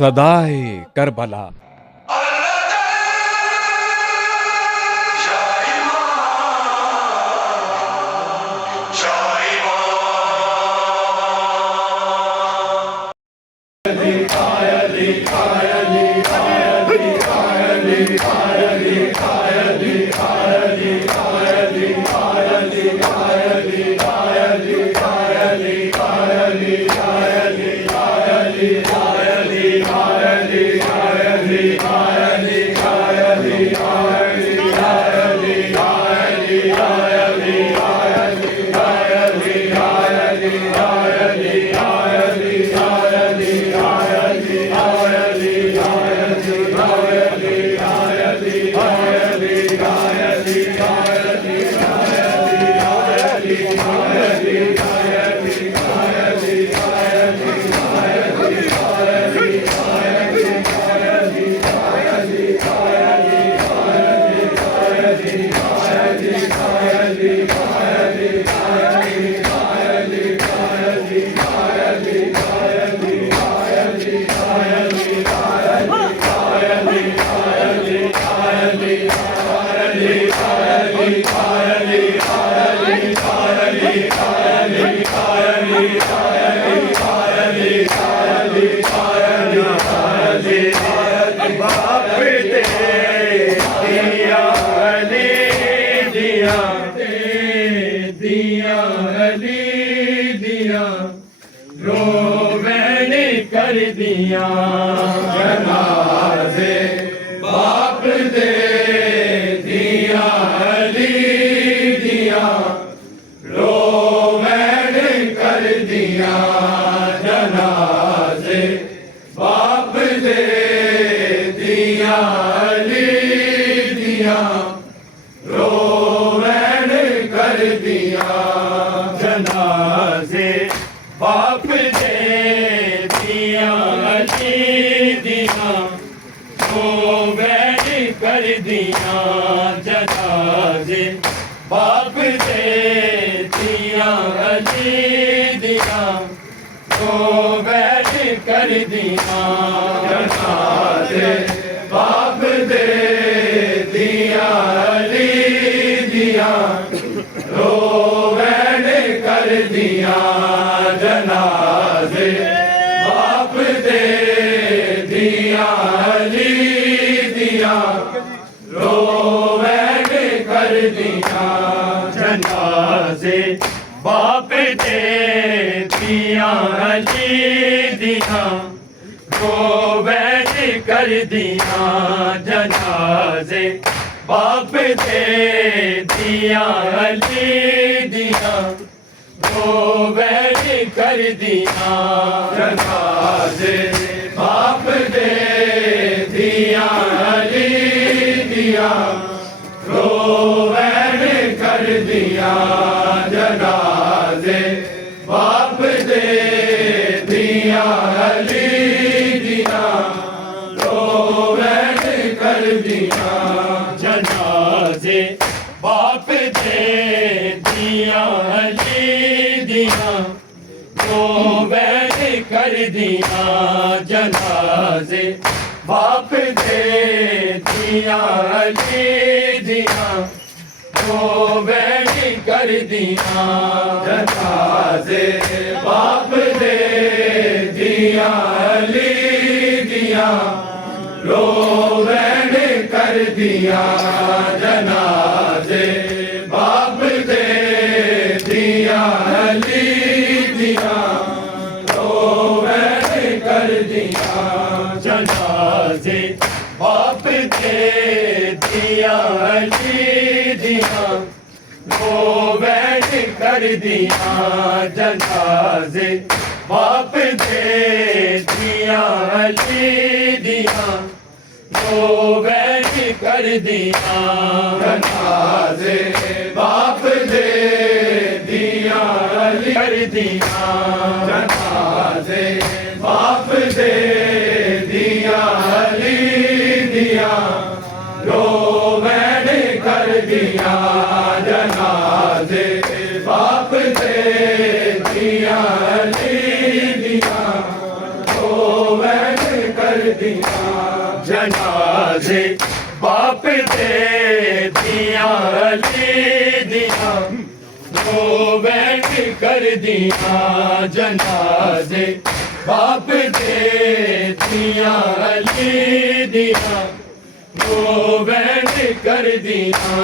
सदाए Karbala. रोवैन कर दिया जनाज़े बाप दे दिया अली दिया रोवैन कर दिया जनाज़े बाप दे दिया अली दिया रोवैन कर दिया जनाज़े बाप दे दिया अली दिया रोवैन कर दिया जनाज़े बाप दे दिया अली दिया रोवैन कर दिया जनाज़े बाप दे दिया अली दिया रोवैन कर दिया जनाज़े बाप दे दिया अली दिया रोवैन कर दिया जनाज़े बाप दे दिया अली दिया रोवैन कर दिया जनाज़े बाप दे दिया अली दिया रोवैन कर दिया जनाज़े बाप दे दिया अली दिया रोवैन कर दिया जनाज़े बाप दे दिया अली दिया रोवैन कर दिया जनाज़े बाप दे दिया अली दिया रोवैन कर दिया जनाज़े बाप दे दिया अली दिया रोवैन कर दिया जनाज़े बाप दे दिया अली दिया रोवैन कर दिया जनाज़े बाप दे दिया अली दिया रोवैन कर दिया जनाज़े बाप दे दिया अली दिया रोवैन कर दिया जनाज़े बाप दे दिया अली दिया रोवैन कर दिया जनाज़े बाप दे दिया अली कर दिया जनाज़े बाप दे दिया अली दिया रोवैन कर दिया जनाज़े बाप दे दिया अली दिया रोवैन कर कर दिया जनाजे बाप दे दिया अली दिया दो बैंड कर दिया जनाजे बाप दे दिया अली दिया दो बैंड कर दिया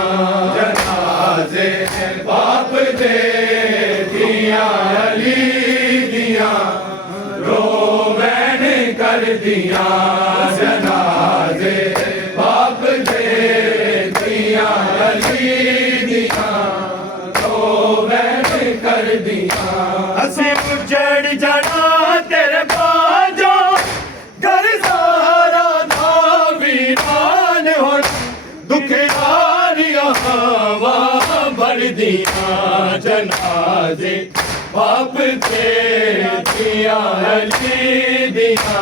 जनाजे बाप दे दिया अली दिया दो बैंड कर दिया जनाजे बाप दे दिया अली दिया दो बैंड कर दिया ਅਸੀਂ ਉਜੜ ਜਾਣਾ ਤੇਰੇ ਬਾਝੋਂ घर सारा था वीरान हो दुखियारियां हवा भर दिया जनाजे बाप दे दिया अली दिया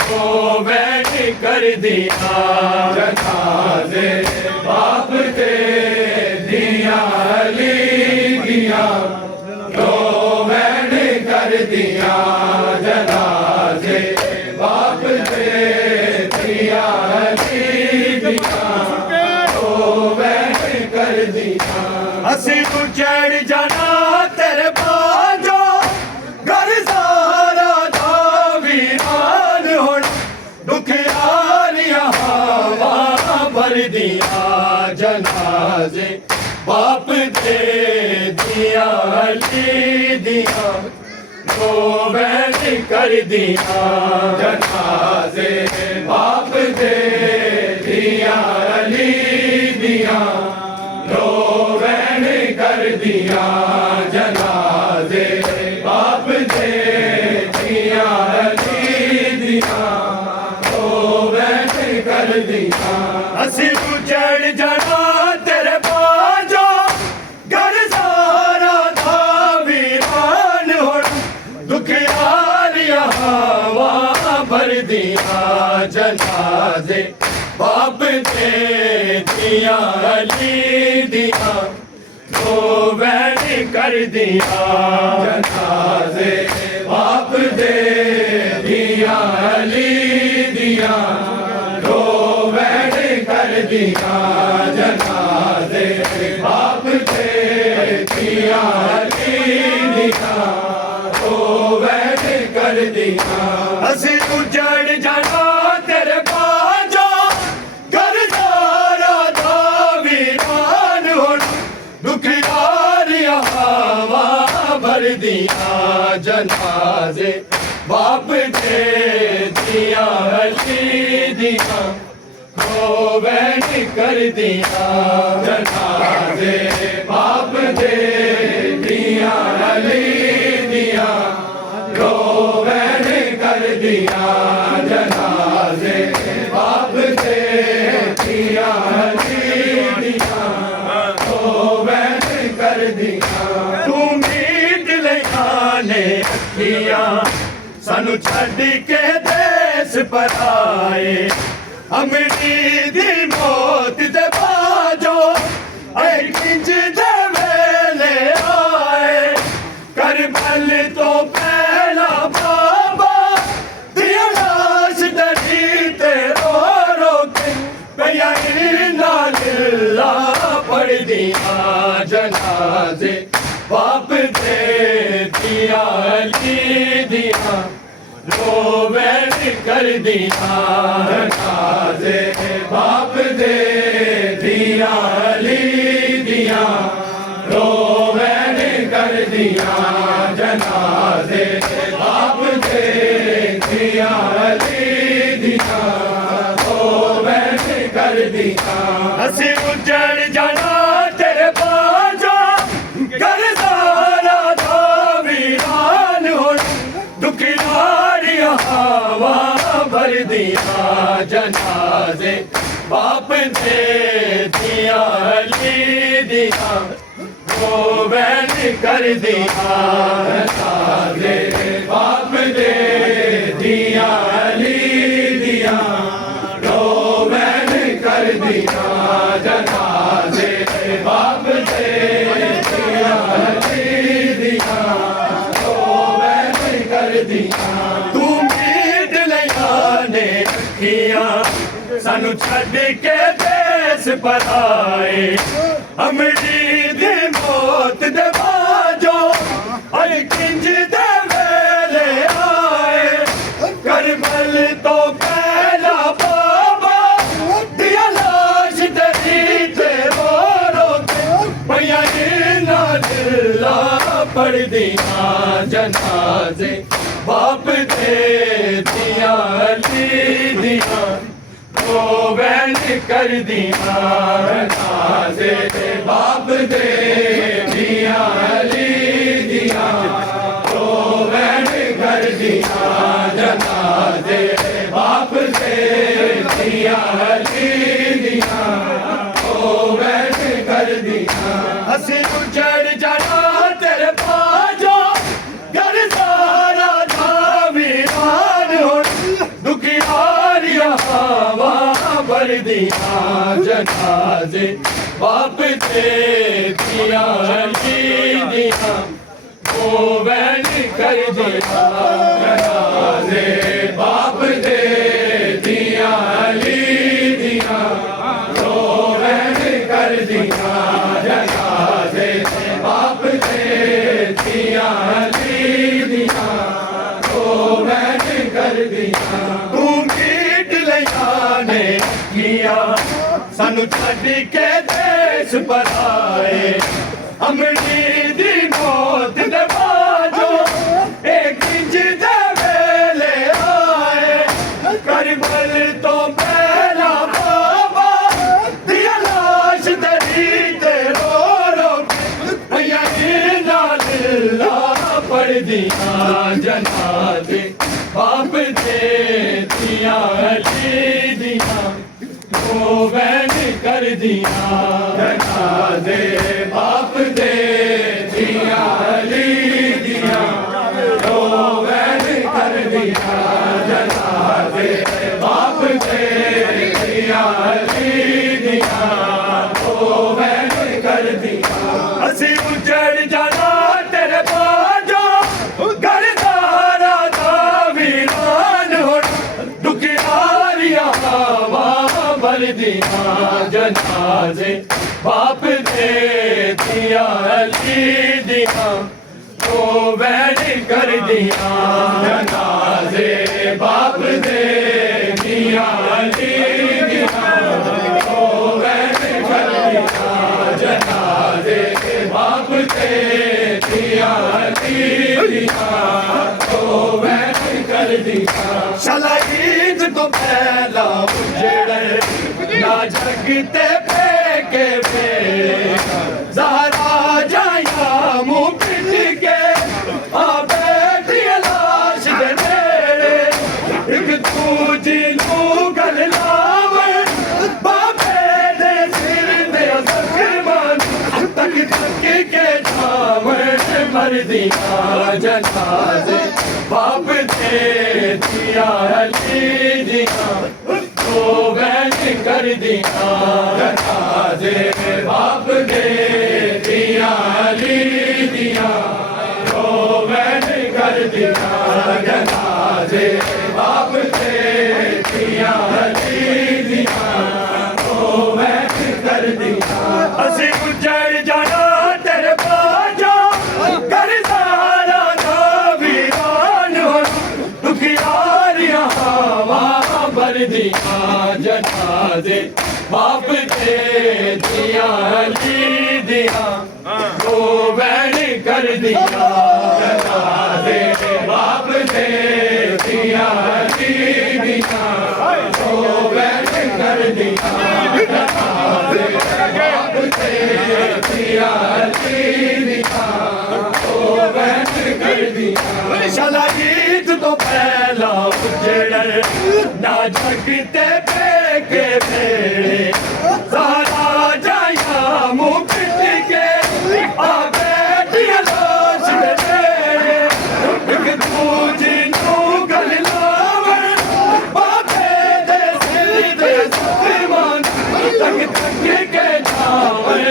दो बैंड कर दिया जनाजे बाप दे दिया अली दिया दो बैंड कर दिया जनाजे बाप दे दिया अली दिया दो बैंड कर दिया ਅਸੀਂ ਉਜੜ ਜਾਣਾ ਤੇਰੇ ਬਾਝੋਂ घर सारा था वीरान हो दुखियारियां हवा भर दिया जनाजे बाप दे दिया अली दिया दो बैंड कर दिया जनाजे बाप दे दिया अली दिया दो बैंड कर दिया जनाजे बाप दे दिया अली दिया दो बैंड कर दिया ਅਸੀਂ ਉਜੜ ਜਾਣਾ ਤੇਰੇ ਬਾਝੋਂ घर सारा था वीरान हो दुखियारियां हवा भर दिया जनाजे बाप दे दिया अली दिया दो बैंड कर दिया जनाजे बाप दे दिया अली दिया दो बैंड कर दिया जनाजे बाप दे दिया अली दिया दो बैंड कर दिया ਅਸੀਂ ਉਜੜ ਜਾਣਾ ਤੇਰੇ बाजो घर सारा था वीरान हो दुखियारियां हवा भर दिया जनाजे बाप दे दिया अली दिया दो बैंड कर दिया जनाजे बाप दे दिया अली दिया दो बैंड कर दिया जनाजे बाप दे दिया अली दिया दो बैंड कर दिया ਤੂੰ ਮੀਟ ਲੈ ਆਨੇ ਅੱਖੀਆਂ ਸਾਨੂੰ ਛੱਡ ਕੇ ਦੇਸ ਪਰਾਏ ਅਮਰੀ ਦੀ ਮੌਤ ਦੇ ਬਾਝੋਂ ਐ ਕਿੰਜ ਦੇ ਵੇਲੇ ਆਏ ਕਰਬਲ ਤੋਂ ਪਹਿਲਾਂ ਬਾਬਾ ਦੀਆਂ ਲਾਸ਼ ਡਰੀ ਤੇ ਰੋ ਰੋ ਕੇ ਪਿਆ ਨਾਲ ਲਾ ਪੜ दिया जनाजे बाप दे दिया अली दिया दो बैंड कर दिया जनाजे बाप दे दिया अली दिया दो बैंड कर दिया जनाजे बाप दे दिया अली दिया दो बैंड कर दिया ਅਸੀਂ ਉਜੜ ਜਾਣਾ ਤੇਰੇ बाजो घर सारा था वीरान हो दुखियारियां हवा भर दिया जनाजे बाप दे दिया अली दिया दो बैंड कर दिया जनाजे बाप दे दिया अली दिया दो बैंड कर दिया जनाजे बाप दे दिया अली दिया दो बैंड कर दिया ਤੂੰ ਮੀਟ ਲੈ ਆਨੇ अखियां सानू छड़ के देश पराए अमरी दी मौत दे बाजो अज किंज दे वेले आए करबल तो पहला बाबा दिया लाश तेरी ते रो भैया ना दिला पड़ दिया जनाजे बाप दे दिया अली दिया ओ वैन कर दिया जनाजे बाप दे दिया अली दिया ओ वैन कर दिया जनाजे बाप दे दिया अली दिया ओ वैन कर दिया असी उजड़ जाना तेरे बाजो घर सारा था वीरान हो दुखी हारिया हवा भर दिया जनाजे बाप दे दिया अली दिया ओ वैन कर दिया जनाजे बाप दे दिया अली दिया ओ वैन कर दिया जनाजे बाप दे दिया अली दिया ओ वैन कर दिया तू मीट लिया ने किया सानू छड़ के देश पराए अमरी दी मौत दे बाजो एक इंज दे वेले आए करबल तो पहला बाबा दिया लाश तेरी ते रो भैया ना दिला पड़ दिया जनाजे बाप दे दिया अली दिया ओ वैन कर दिया जनाजे बाप दे दिया अली दिया ओ वैन कर दिया जनाजे बाप दे दिया अली दिया ओ वैन कर दिया असी उजड़ जाना तेरे बाजो घर सारा था वीरान हो दुखी हारिया हवा भर दिया जनाजे बाप दे दिया अली दिया ओ वैन कर दिया जनाजे बाप दे दिया अली दिया ओ वैन कर दिया जनाजे बाप दे दिया अली दिया ओ वैन कर दिया शलाईद तो पहला उजड़े ना जगते फेंके वेले ज़हरा जाया मुँह पिट के आ बैठी लाश दे नेड़े एक दूजी नू गल लावन बाबे दे सिर दे ज़ख्मान तक तक के जावन मर दिया जनाजे बाप दे दिया अली दिया ओ वैन कर दिया जनाजे बाप दे दिया अली दिया ओ वैन कर दिया जनाजे बाप दे दिया अली दिया ओ वैन कर दिया असी उजड़ जाना तेरे बाजो घर सारा था वीरान हो दुखी हारिया हवा भर दिया जनाजे बाप दे दिया अली दिया ओ वैन कर दिया जनाजे बाप दे दिया अली दिया ओ वैन कर दिया जनाजे बाप दे दिया अली दिया ओ वैन कर दिया शलाईद तो पहला उजड़ ना जगते फेंके वेले ज़हरा जाया मुँह पिट के आ बैठी लाश दे नेड़े एक दूजी नू गल लावन बाबे दे सिर दे ज़ख्मान तक तक के जावन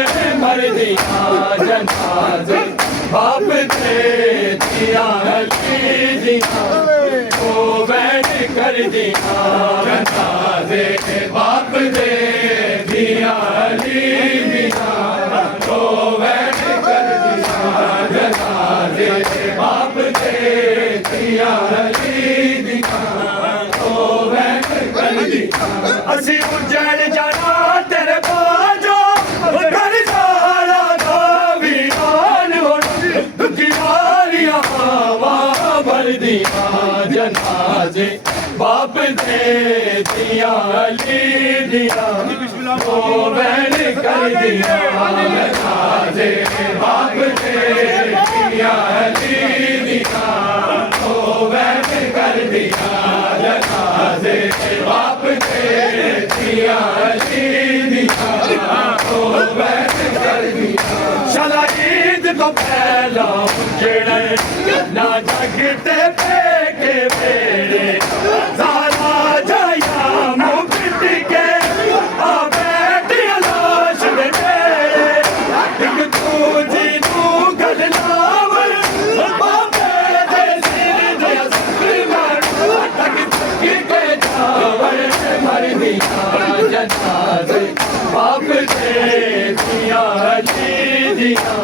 मर दिया जनाजे बाप दे दिया अली दिया ओ वैन कर दिया जनाजे बाप दे दिया अली दिया रोवैन कर दिया जनाजे बाप दे दिया अली दिया रोवैन कर दिया असी उजड़ जाना तेरे बाजो घर सारा दा वीरान हो दुखियारियां हवा भर दिया जनाजे बाप दे दिया अली दिया ओ बैन कर दिया जनाजे बाप दे दिया अली दिया ओ बैन कर दिया जनाजे बाप दे दिया अली दिया ओ बैन कर दिया चला ईद तो पहला उजड़े ना जगते के बेड़े सारा जाया मुकुट के आ बैठी लाश दे बेड़े एक दूजी नू गलनावर बाबे दे सिर दे सुरमर तक के जावर मर दिया जनाजे बाप दे दिया अली दिया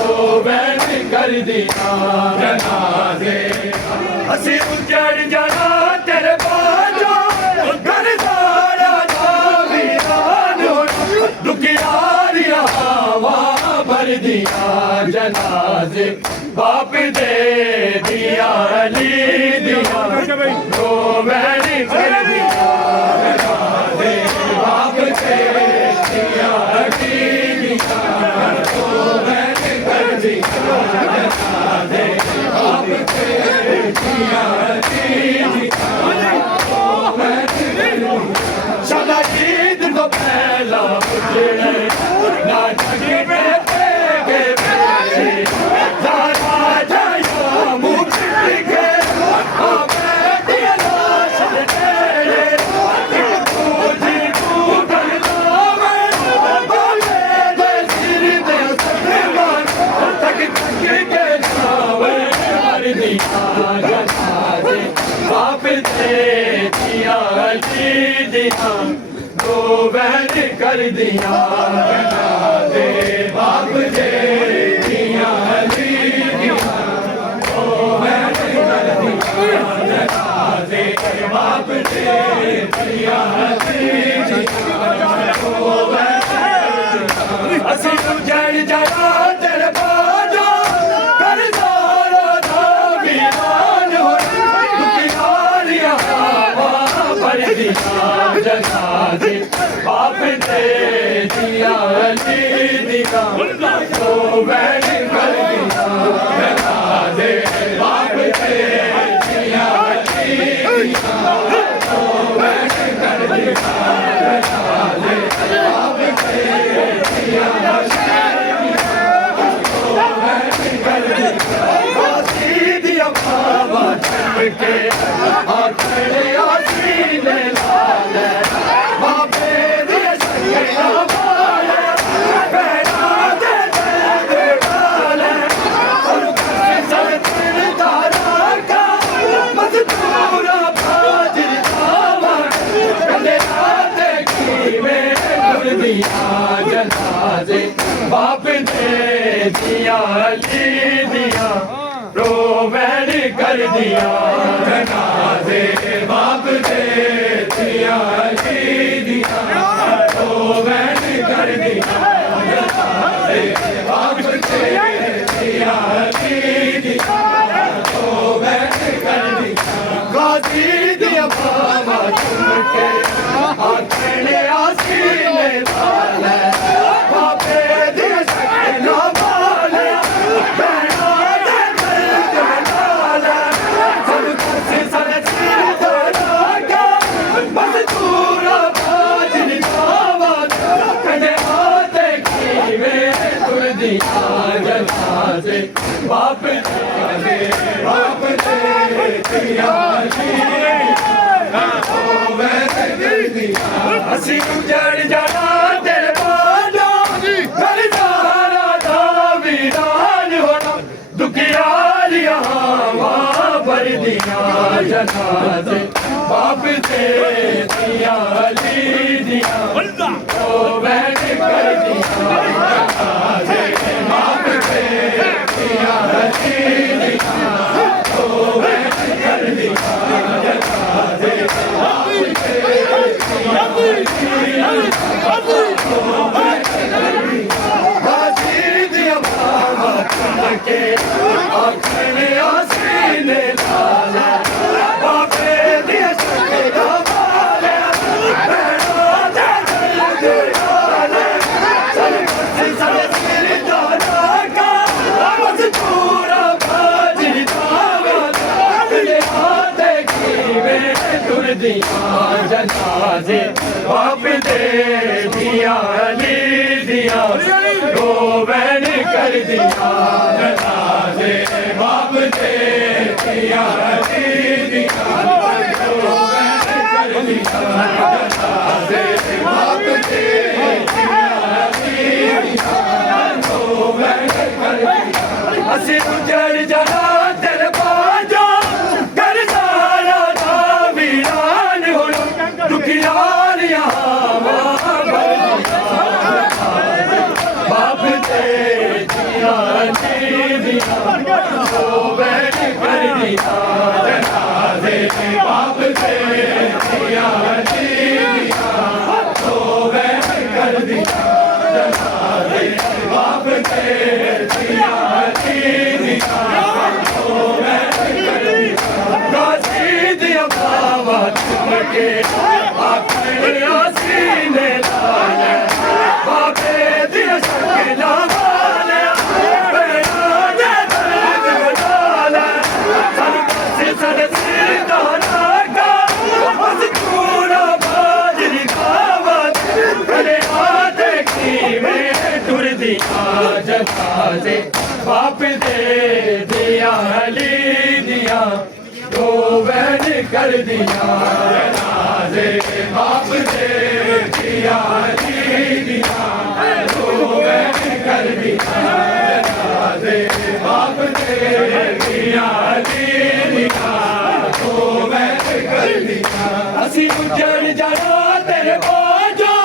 ओ बैन कर दिया जनाजे असी उजड़ जाना तेरे बाजो घर सारा दा वीरान हो दुखियारियां हवा भर दिया जनाजे बाप दे दिया अली दिया ओ बैन कर दिया जनाजे बाप दे दिया अली दिया ओ बैन कर दिया जनाजे बाप दे दिया अली दिया ओ बैन कर दिया चला ईद तो पहला उजड़े ना जगते के बेड़े सारा जाया मुकुट के आ बैठी लाश दे बेड़े एक दूजी नू गलनावर बाबे दे सिर दे सुरमर तक के जावर मर दिया जनाजे बाप दे दिया अली दिया दो बैन कर दिया जनाजे बाप दे दिया अली दिया दो बैन कर दिया जनाजे बाप दे दिया अली दिया दो बैन असी उजड़ जाना तेरे बाजो कर सारा दा वीरान हो दुखियारियां हवा भर दिया जनाजे बाप दे दिया अली दिया ओ बैन कर दिया जनाजे बाप दे दिया अली दिया ओ बैन कर दिया जनाजे बाप दे दिया बाबा के आखड़े आसीने लाल बाबे दे सैया बाल पैरा दे दे डाल और सर तेरे तारा का मजदूरा फाजिल बाबा कले आते की में गुर दिया जनाजे बाप दे दिया अली दिया रोवैन कर दिया जनाजे बाप दे दिया अली दिया रोवैन कर दिया जनाजे बाप दे दिया अली दिया रोवैन कर दिया गाजी दिया बाबा चुन के आखने आसीने लाल बापे दे सकना बाल पैरा दे डाल सब से सर सिर दरागा मजदूरा फाजिल बाबा कजे आते की में तुर दिया जनाजे बाप दे दिया अली असी उजड़ जाना तेरे बाजो घर सारा दा वीरान होना दुखियारियां हवा भर दिया जनाजे बाप दे जनाजे बाप दे दिया अली दिया दो बहन कर दिया जनाजे बाप दे दिया अली दिया दो बहन कर दिया जनाजे बाप दे दिया अली दिया दो बहन कर दिया असी उजड़ जाना तेरे बाजो कर सारा दा वीरान हो दुखियार यहाँ बाप दे दिया दिया दो बैठ कर दिया जनाजे बाप दे दिया दिया दो बैठ कर दिया जनाजे बाप दे दिया दिया दो बैठ कर दिया गाजी दिया बाबा के अपने सीने लाया बाबे दिया शकीला वाले बयाने दर्द डाला सन सीधा नागा बस पूरा बाजरी खावत करे आते की में टुर दिया जनाजे बाप दे दिया अली दिया दो बहन कर दिया जनाजे बाप दे दिया अली दिया दो बहन कर दिया जनाजे बाप दे दिया अली दिया दो बहन कर दिया असी उजड़ जाना तेरे बाजो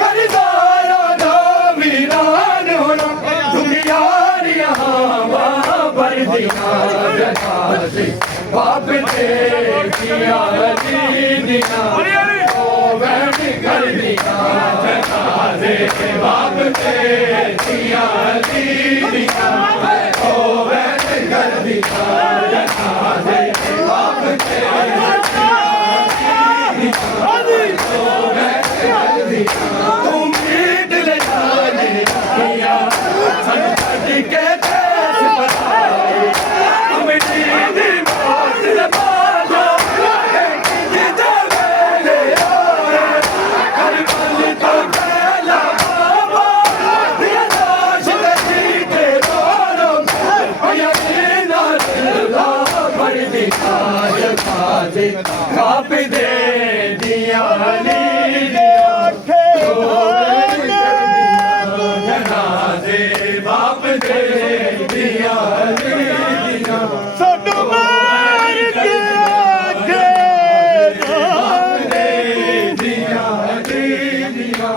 घर सारा दा वीरान होना दुनियार यहाँ वहाँ भर दिया जनाजे बाप दे दिया अली दिया दो बहन कर दिया जनाजे बाप दे दिया अली दिया दो बहन कर दिया जनाजे बाप दे दिया दो बहन कर दिया तुम मीट ले जाने दिया सन के देश बताए हम दीदी बाप दे दिया अली दिया दो बहन कर दिया जनाजे बाप दे दिया अली दिया साडू मार के आखे बाप दे दिया अली दिया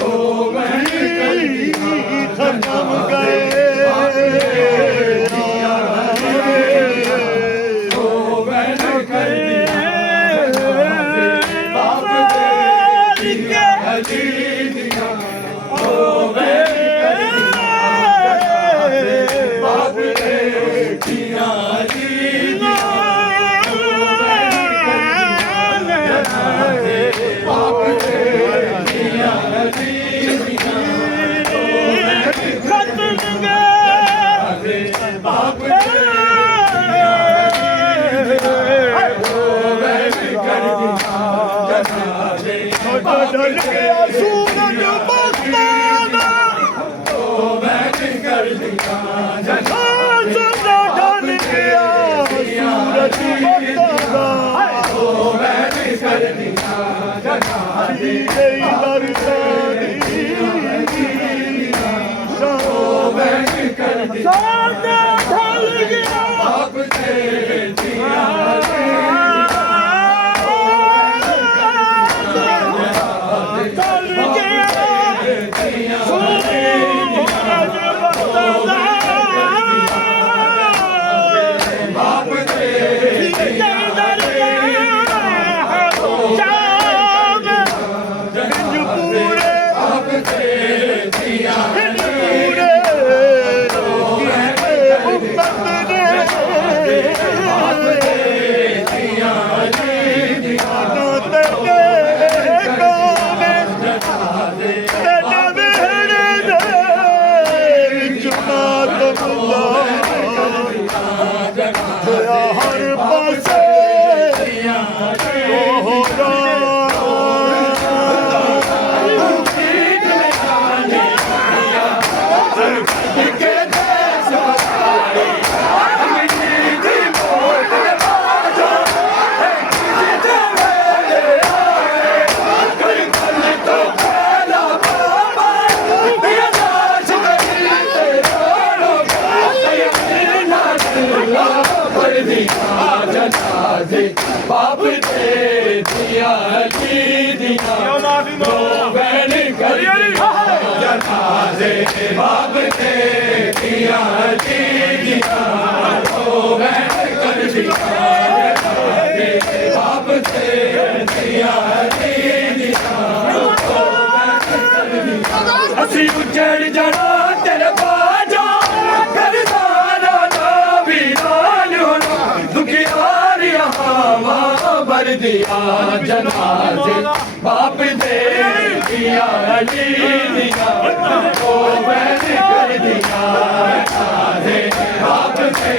दो बहन कर दिया खत्म गए डल गया सूरज मस्ताना दो बहन कर दिया डल गया सूरज मस्ताना दो बहन कर दिया जनाजे दो बहन कर दिया ढल गया बाप दे दिया दिया तो बैन कर दिया जनाजे बाप से दिया जी दिया तो बैन कर दिया जनाजे बाप से दिया जी दिया तो बैन कर दिया असी उजड़ जाना तेरे बाजा कर सारा ना वीरान होना दुखियारियां वहाँ भर दिया जनाजे बाप दे दिया अली दिया तो बैन कर दिया जनाजे बाप दे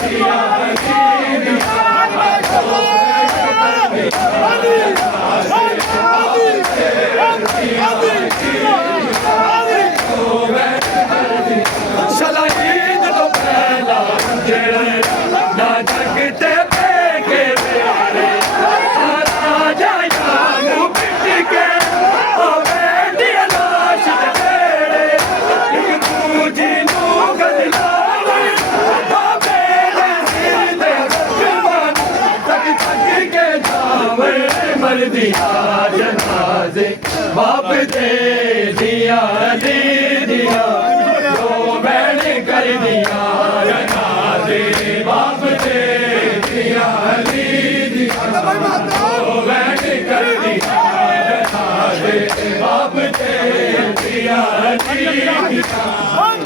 दिया अली दिया तो बैन कर दिया शलाईद तो पहला जेड़े ना जगते पेके प्यारे राजा यानू पिट के ओ बेटी लाश तेरे एक दूजी नू गदलावे ओ बेटे सीधे जवान तक तक के जावे मर दिया जनाजे बाप दे दिया दी दिया तो बैन कर दिया जनाजे बाप दे दिया दी दिया तो बैन कर दिया जनाजे बाप दे दिया दी दिया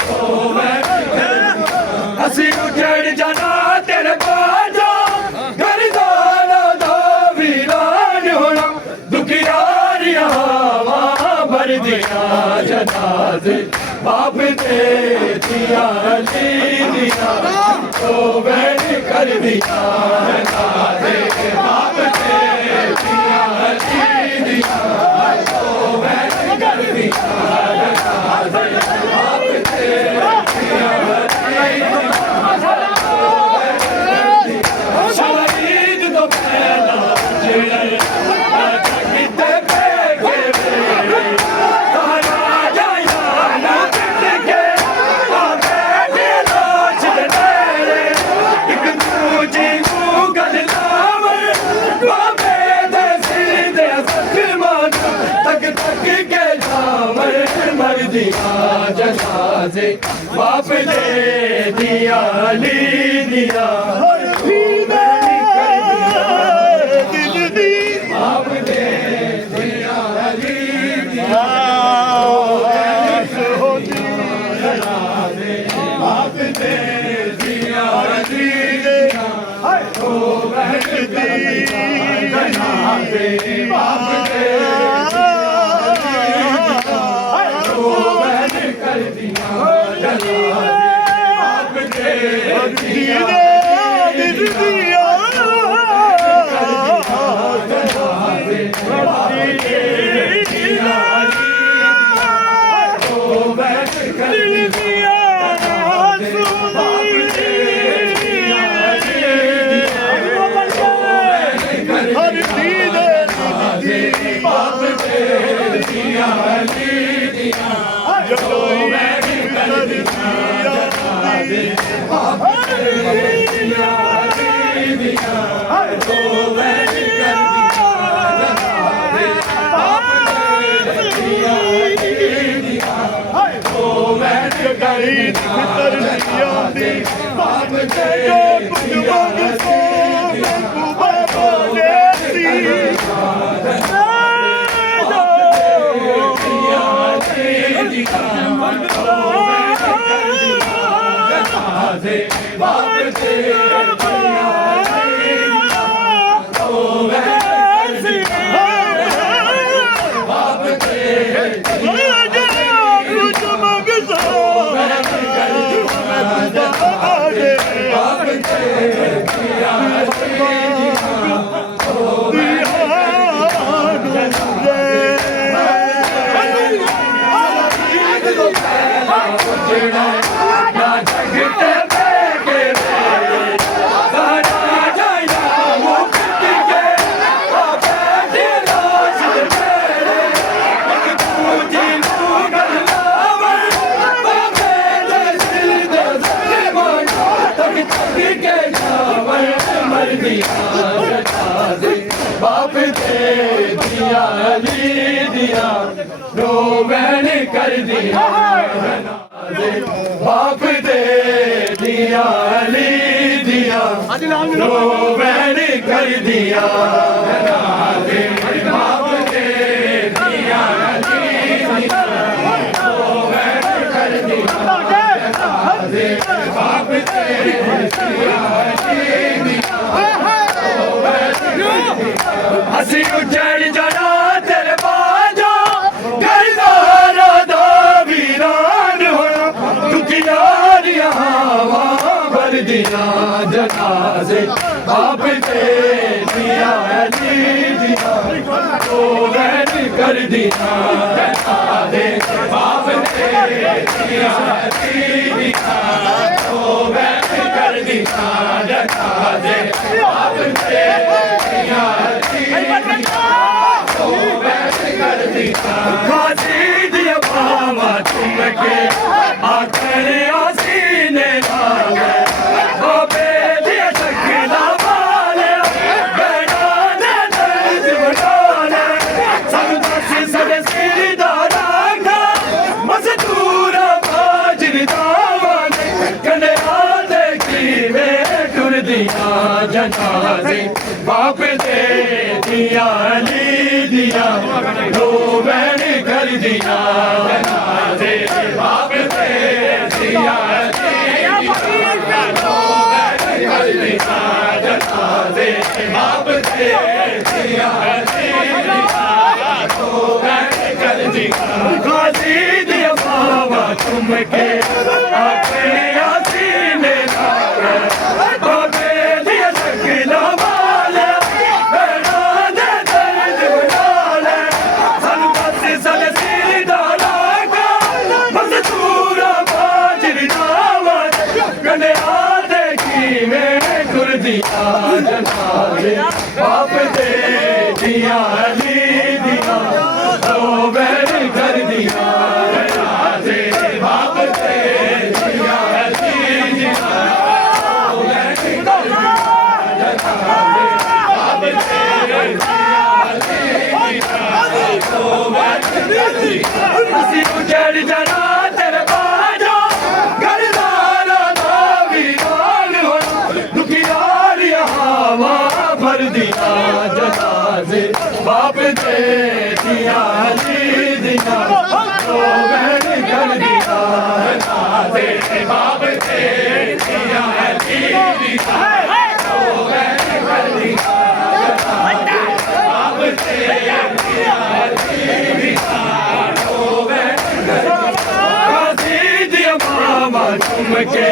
तो बैन कर दिया असी उजड़ जाना तेरे बाजा घर जाना दो वीरान होना दुखियारियां वहाँ भर दिया जनाजे बाप दे दिया अली दिया तो बैन कर दिया जनाजे बाप दे दिया अली दिया तो बैन कर दिया जनाजे बाप दे दिया अली दिया शहीद तो पहला जेड़ा जगते पेके मेरे राजा यानू पिट के ओ बेटी लाश तेरे एक दूजी नू गदलावे ओ बेटे सीधे जख्मान तक तक के जावे मर दिया जनाजे बाप दे दिया अली दिया बाप दे दिया अली दिया जनाजे बाप दे दिया अली दिया तो बैन कर दिया जनाजे बाप दे तो बैन कर दिया जनाजे बाप दे दिया Hey! दे दिया अली दिया रोमन कर दिया जनाजे बाप दे दिया अली दिया रोमन कर दिया जनाजे बाप दे दिया अली दिया रोमन कर दिया जनाजे बाप दे दिया अली दिया ਅਸੀਂ ਉੱਜੜ ਜਾਣਾ ਤੇਰੇ ਬਾਜੋ ਕਰਜ਼ਾਰਾ ਦਾ ਵੀਰਾਨ ਹੋਇਆ ਦੁਖੀਆਂ ਦੀਆਂ ਹਵਾਂ ਵਰਦੀਆਂ ਜਨਾਜ਼ੇ ਬਾਪ ਤੇ ਦੀਆਂ ਅਲੀ ਦੀਆਂ ਉਹ ਵੈਨ ਕਰਦੀਆਂ ਜਨਾਜ਼ੇ ਬਾਪ ਤੇ ਦੀਆਂ ਅਲੀ ਦੀਆਂ ਉਹ ਵੈਨ ਕਰਦੀਆਂ ਜਨਾਜ਼ੇ ਬਾਪ ਤੇ खाजी दिया बाबा तुम के आखने आसीने लागे बाबे दिया शक्ला वाले बेड़ा ने दर्द बटाले संगत सदे सीधारा का मजदूरा बाजर दावाने कने आते की वे टुर दिया जनाजे बाप दे दिया अली दिया रोमन कर दिया जनाजे बाप दे दिया अली दिया रोमन कर दिया जनाजे बाप दे दिया अली दिया रोमन कर दिया गाजी दिया बाबा तुम के अपने आसीने लागे बाबे दिया शक्ला वाले बेड़ा ने दर्द बटाले संगत सदे सीधारा का मजदूरा बाजर दावत कने आते की में कर दिया जनाजे बाप दे दिया अली दिया रोमन कर दिया जनाजे बाप दे दिया अली दिया रोमन कर दिया जनाजे बाप दे दिया अली दिया रोमन कर दिया ਅਸੀਂ ਉੱਜੜ ਜਾਣਾ ਤੇਰੇ ਬਾਜੋ ਗਰਦਾਰਾ ਦਾ ਵੀਰਾਨ ਹੋਇਆ ਦੁਖੀਆਂ ਦੀਆਂ ਹਵਾਂ ਭਰਦੀਆਂ ਜਨਾਜ਼ੇ ਬਾਪ ਦੇ ਦਿਆ ਅਲੀ ਦੀਆਂ ਰੋਮਨ ਕਰ ਦਿਆ ਜਨਾਜ਼ੇ ਬਾਪ ਦੇ ਦਿਆ ਅਲੀ ਦੀਆਂ ਰੋਮਨ ਕਰ ਦਿਆ ਜਨਾਜ਼ੇ ਬਾਪ ਦੇ ਦਿਆ ਅਲੀ ਦੀਆਂ तुम के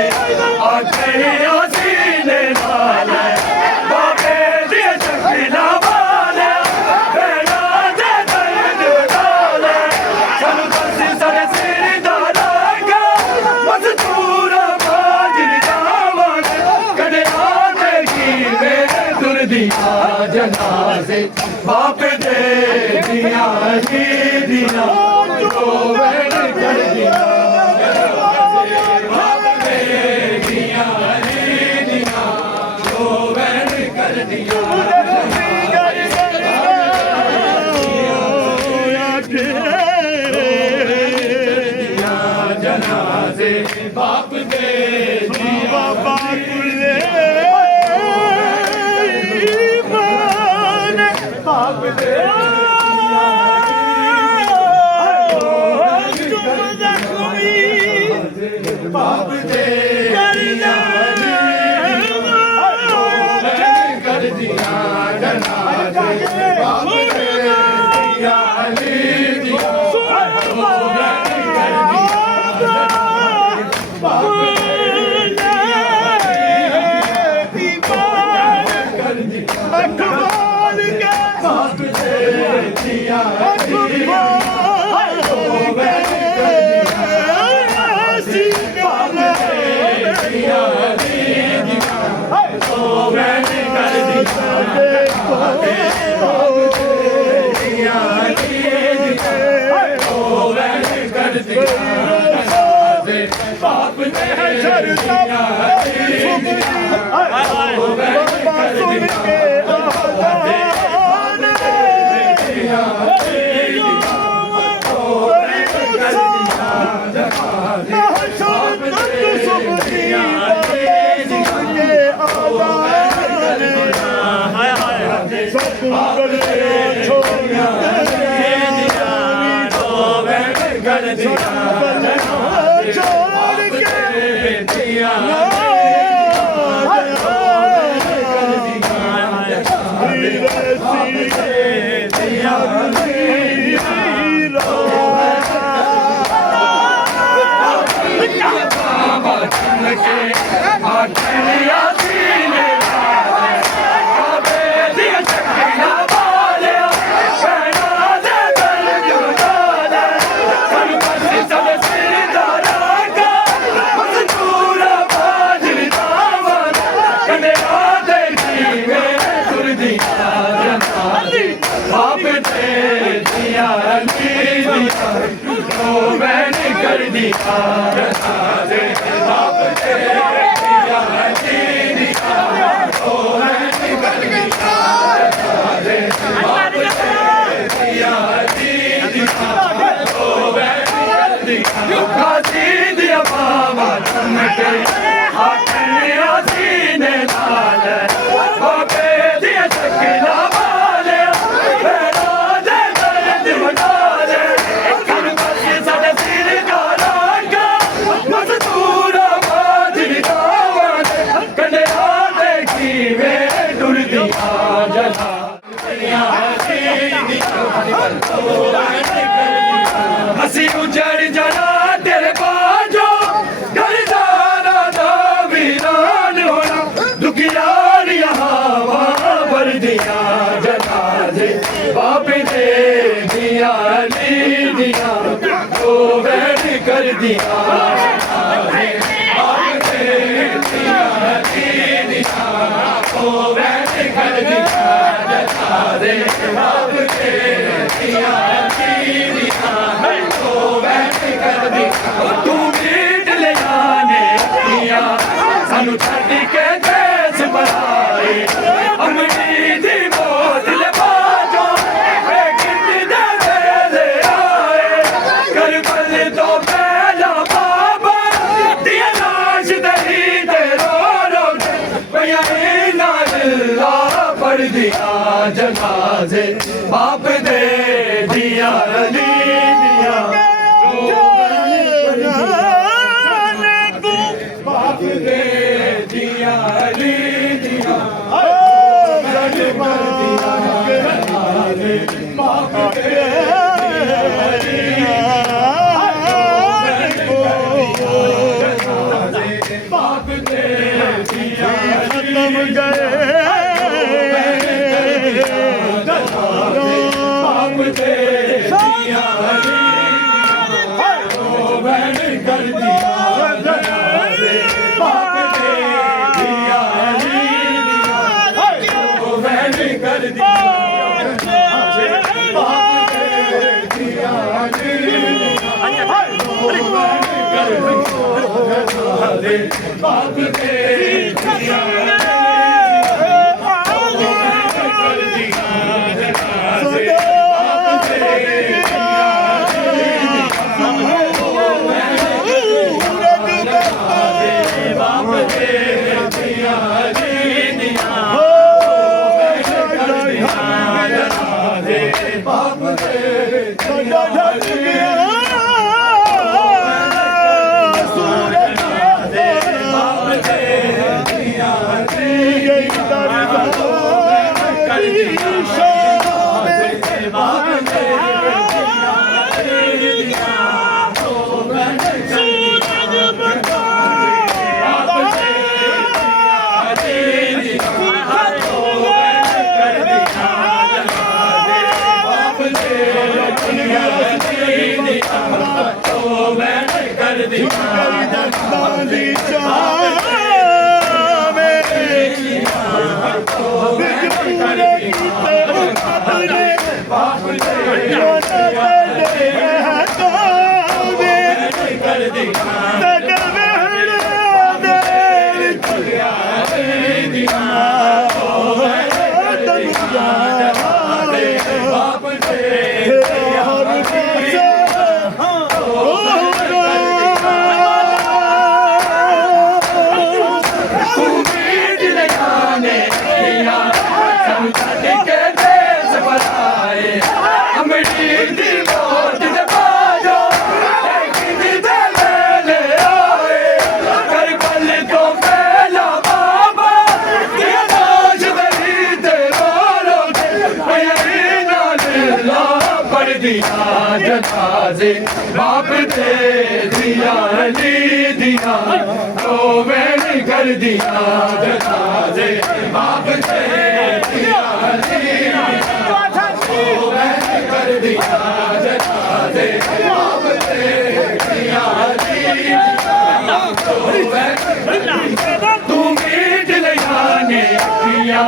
आखने आसीने लाले बाबे दिया शक्ला वाले बेड़ा ने दर्द बटाले संगत सदे सीधारा का मजदूरा बाजर दावत कने आते की वे टुर दिया जनाजे बाप दे दिया अली दिया रोमन कर दिया जनाजे बाप दे दिया बाप ले बाप दे बाप दे कर दिया जनाजे बाप दे दिया अली दिया बाप ने सुन के छोड़ के हसी उजड़ जाना तेरे बाजो घर जाना ना वीरान होना दुखियार यहाँ वहाँ भर दिया जना दे बाप दे दिया ली दिया तो बैठ कर दिया बाप दे दिया ली दिया तो बैठ कर दिया जना दे बाप दे दिया तू मीट ले जाने सानू छड़ के देश बनाए अमरी दी मौत ले बाजो गिरती दे वेले आए करबल तो पहला बाबा दिया लाश दही ते रो रो भैया नाला पढ़ दिया जनाजे बाप दे दिया अली दिया बाप दे दिया अली दिया बाप दे बाप दे दिया खत्म गए बाप दे दिया बैठ कर दिया बाप दे दिया बैठ कर दिया बाप दे दिया बाप दे दिया अल्लाह पढ़ दिया जनाजे बाप दे दिया अली दिया तो मैंने कर दिया जनाजे बाप दे दिया अली दिया तो मैंने कर दिया जनाजे बाप दे दिया अली दिया तो मैंने कर दिया तू मीट ले जाने पिया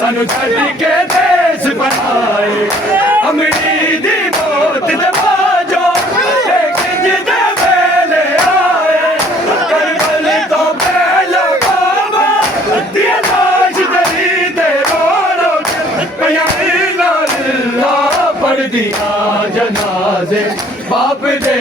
सानू छड़ के देश बनाए अमरी दी मौत दबा जो लेकिन जिदे वेले आए करबल तो पहला बाबा दिया लाश दरी ते रो पिया अल्लाह पढ़ दिया जनाजे बाप दे